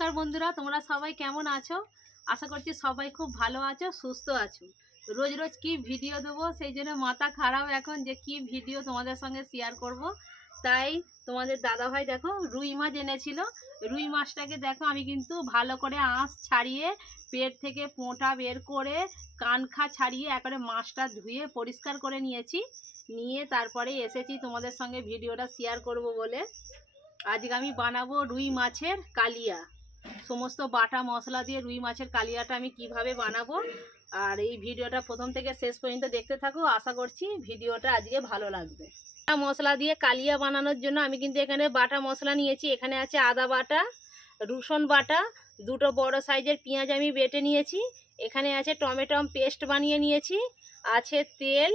नमस्कार बंधुरा তোমরা সবাই কেমন আছো আশা করছি সবাই খুব ভালো আছো সুস্থ আছো রোজ রোজ কি ভিডিও দেব সেই জন্য মাথা খারাপ এখন যে কি ভিডিও তোমাদের সঙ্গে শেয়ার করব তাই তোমাদের দাদা ভাই দেখো রুই মাছ এনেছিল রুই মাছটাকে দেখো আমি কিন্তু ভালো করে আঁশ ছাড়িয়ে পেট থেকে পোঁটা বের করে কানখা ছাড়িয়ে একবারে মাছটা ধুয়ে পরিষ্কার করে নিয়ে তারপরে এসেছি তোমাদের সঙ্গে ভিডিওটা শেয়ার করব বলে আজকে আমি বানাবো রুই মাছের কালিয়া সমস্ত বাটা মশলা দিয়ে রুই মাছের কালিয়াটা আমি কিভাবে বানাবো আর এই ভিডিওটা প্রথম থেকে শেষ পর্যন্ত দেখতে থাকো আশা করছি ভিডিওটা আজকে ভালো লাগবে মশলা দিয়ে কালিয়া বানানোর জন্য আমি কিন্তু এখানে বাটা মশলা নিয়েছি এখানে আছে আদা বাটা রসুন বাটা দুটো বড় সাইজের পেঁয়াজ আমি বেটে নিয়েছি এখানে আছে টমেটো পেস্ট বানিয়ে নিয়েছি আছে তেল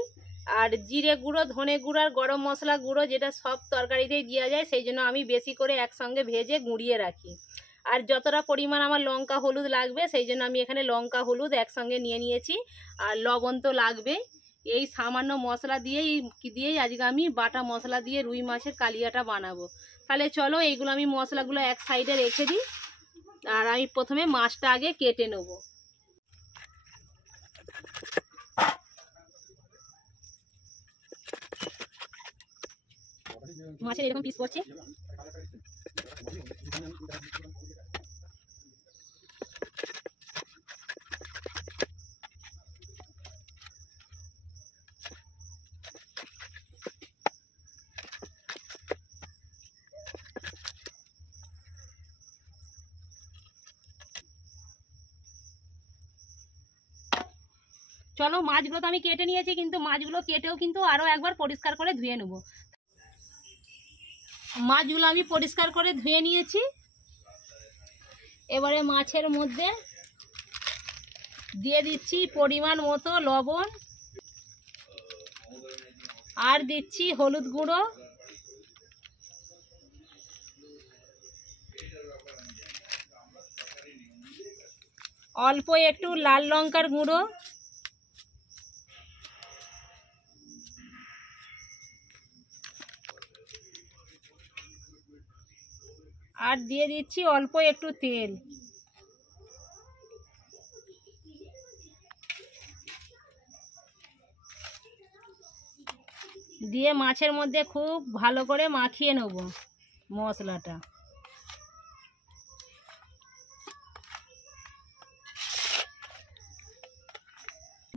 আর জিরে গুঁড়ো ধনে গুঁড়ো আর গরম মশলা গুঁড়ো যেটা সব তরকারিতেই দেওয়া যায় সেই জন্য আমি বেশি করে একসঙ্গে ভেজে গুঁড়িয়ে রাখি আর যতটা পরিমাণ আমার লঙ্কা হলুদ লাগবে সেই জন্য আমি এখানে লঙ্কা হলুদ একসঙ্গে নিয়েছি আর লবণ তো লাগবে এই সামান্য মশলা দিয়েই আজকে আমি বাটা মশলা দিয়ে রুই মাছের কালিয়াটা বানাবো তাহলে চলো এইগুলো আমি মশলাগুলো এক সাইডে রেখে দিই আর আমি প্রথমে মাছটা আগে কেটে নেব মাছের এরকম পিস করছি চলো মাছগুলো তো আমি কেটে নিয়েছি কিন্তু মাছগুলো কেটেও কিন্তু আরও একবার পরিষ্কার করে ধুয়ে নেব মাছগুলো আমি পরিষ্কার করে ধুয়ে নিয়েছি এবারে মাছের মধ্যে দিয়ে দিচ্ছি পরিমাণ মতো লবণ আর দিচ্ছি হলুদ গুঁড়ো অল্প একটু লাল লঙ্কার গুঁড়ো আর দিয়ে দিচ্ছি অল্প একটু তেল দিয়ে মাছের মধ্যে খুব ভালো করে মাখিয়ে নেব মশলাটা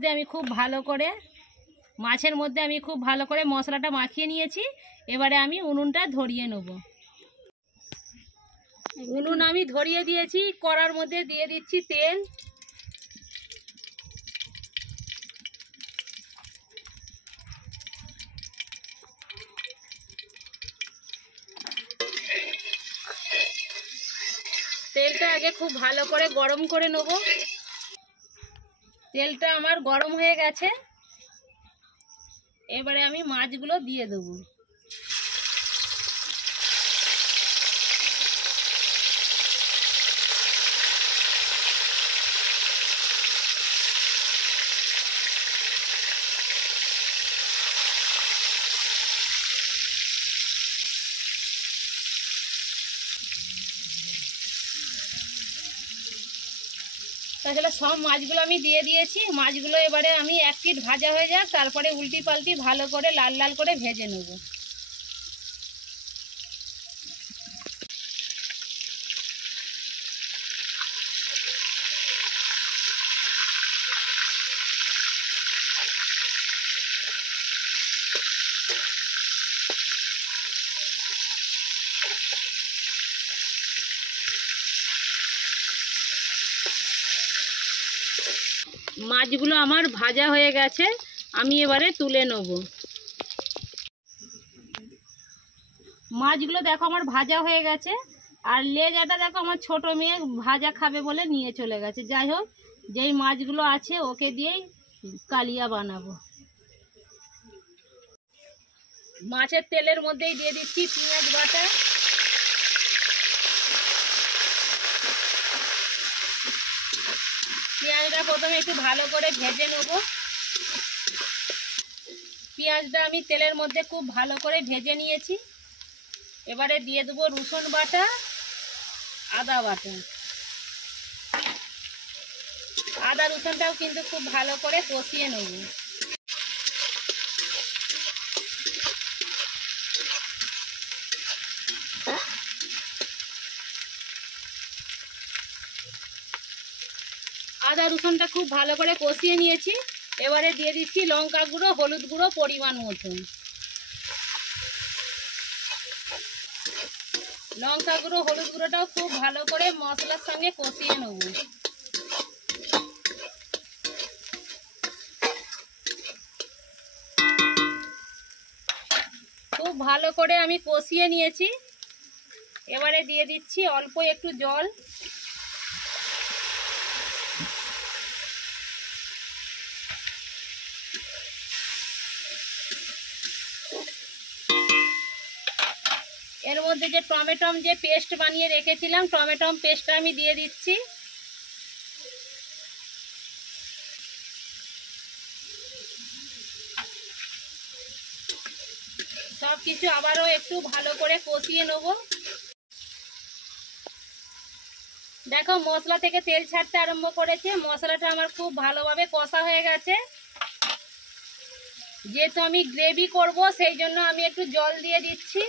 আমি খুব ভালো করে মাছের মধ্যে আমি খুব ভালো করে মশলাটা মাখিয়ে নিয়েছি এবারে আমি উনুনটা ধরিয়ে নেব উনুন আমি ধরিয়ে দিয়েছি কড়ার মধ্যে দিয়ে দিচ্ছি তেল তেলটা আগে খুব ভালো করে গরম করে নেব তেলটা আমার গরম হয়ে গেছে এবারে আমি মাছগুলো দিয়ে দেবো তাহলে সব মাছগুলো আমি দিয়ে দিয়েছি মাছগুলো এবারে আমি এক পিঠ ভাজা হয়ে যাক তারপরে উল্টি পাল্টি ভালো করে লাল লাল করে ভেজে নেব মাছগুলো আমার ভাজা হয়ে গেছে আমি এবারে তুলে নেব মাছগুলো দেখো আমার ভাজা হয়ে গেছে আর লেজাটা দেখো আমার ছোট মেয়ে ভাজা খাবে বলে নিয়ে চলে গেছে যাই হোক যেই মাছগুলো আছে ওকে দিয়েই কালিয়া বানাবো মাছের তেলের মধ্যেই দিয়ে দিচ্ছি পেঁয়াজ বাটা পেঁয়াজটা প্রথমে একটু ভালো করে ভেজে নেব পেঁয়াজটা আমি তেলের মধ্যে খুব ভালো করে ভেজে নিয়েছি এবারে দিয়ে দেবো রসুন বাটা আদা বাটা আদা রসুনটাও কিন্তু খুব ভালো করে কষিয়ে নেব। আদা রসুনটা খুব ভালো করে কষিয়ে নিয়েছি। এবারে দিয়ে দিচ্ছি লঙ্কা গুঁড়ো, হলুদ গুঁড়ো পরিমাণ মতন। লঙ্কা গুঁড়ো, হলুদ গুঁড়োটাও খুব ভালো করে মশলার সঙ্গে কষিয়ে নেব। খুব ভালো করে আমি কষিয়ে নিয়েছি। এবারে দিয়ে দিচ্ছি অল্প একটু জল। এর মধ্যে যে টমেটো যে পেস্ট বানিয়ে রেখেছিলাম, টমেটো পেস্টটা আমি দিয়ে দিচ্ছি। সব কিছু আবারও একটু ভালো করে কষিয়ে নেব। দেখো মশলা থেকে তেল ছাড়তে আরম্ভ করেছে। মশলাটা আমার খুব ভালোভাবে কষা হয়ে গেছে। যেহেতু আমি গ্রেভি করব সেই জন্য আমি একটু জল দিয়ে দিচ্ছি।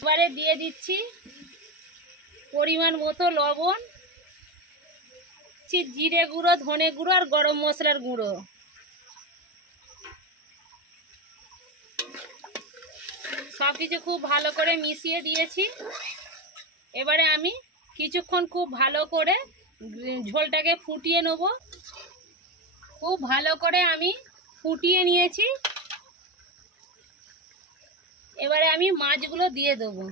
এবারে দিয়ে দিচ্ছি পরিমাণ মতো লবণ, জিরে গুঁড়ো, ধনে গুঁড়ো আর গরম মশলার গুঁড়ো। সব কিছু খুব ভালো করে মিশিয়ে দিয়েছি। এবারে আমি কিছুক্ষণ খুব ভালো করে ঝোলটাকে ফুটিয়ে নেব। খুব ভালো করে আমি ফুটিয়ে নিয়েছি। এবারে আমি মাছগুলো দিয়ে দেবো।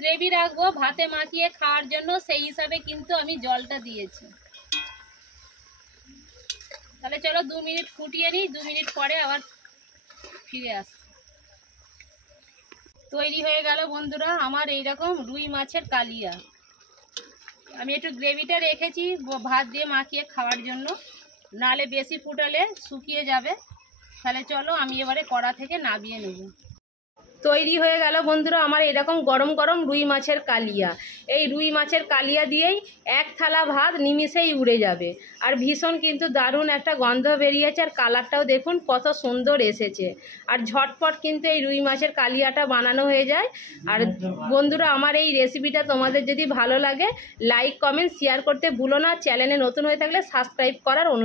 গ্রেভি রাখবো ভাতে মাখিয়ে খাওয়ার জন্য, সেই হিসাবে কিন্তু আমি জলটা দিয়েছি। তাহলে চলো 2 মিনিট ফুটিয়ে নিই, 2 মিনিট পরে আবার ফিরে আসি। তৈরি হয়ে গেল বন্ধুরা আমার এইরকম রুই মাছের কালিয়া। আমি একটু গ্রেভিটা রেখেছি ভাত দিয়ে মাখিয়ে খাওয়ার জন্য, নালে বেশি ফুটালে শুকিয়ে যাবে। তাহলে চলো আমি এবারে কড়া থেকে নামিয়ে নেব। তৈরি হয়ে গেল বন্ধুরা আমার এরকম গরম গরম রুই মাছের কালিয়া। এই রুই মাছের কালিয়া দিয়েই এক থালা ভাত নিমিষেই উড়ে যাবে। আর ভীষণ কিন্তু দারুণ একটা গন্ধ বেরিয়েছে, আর কালারটাও দেখুন কত সুন্দর এসেছে। আর ঝটপট কিন্তু এই রুই মাছের কালিয়াটা বানানো হয়ে যায়। আর বন্ধুরা আমার এই রেসিপিটা তোমাদের যদি ভালো লাগে লাইক, কমেন্ট, শেয়ার করতে ভুলো না। চ্যানেলে নতুন হয়ে থাকলে সাবস্ক্রাইব করার অনুরোধ।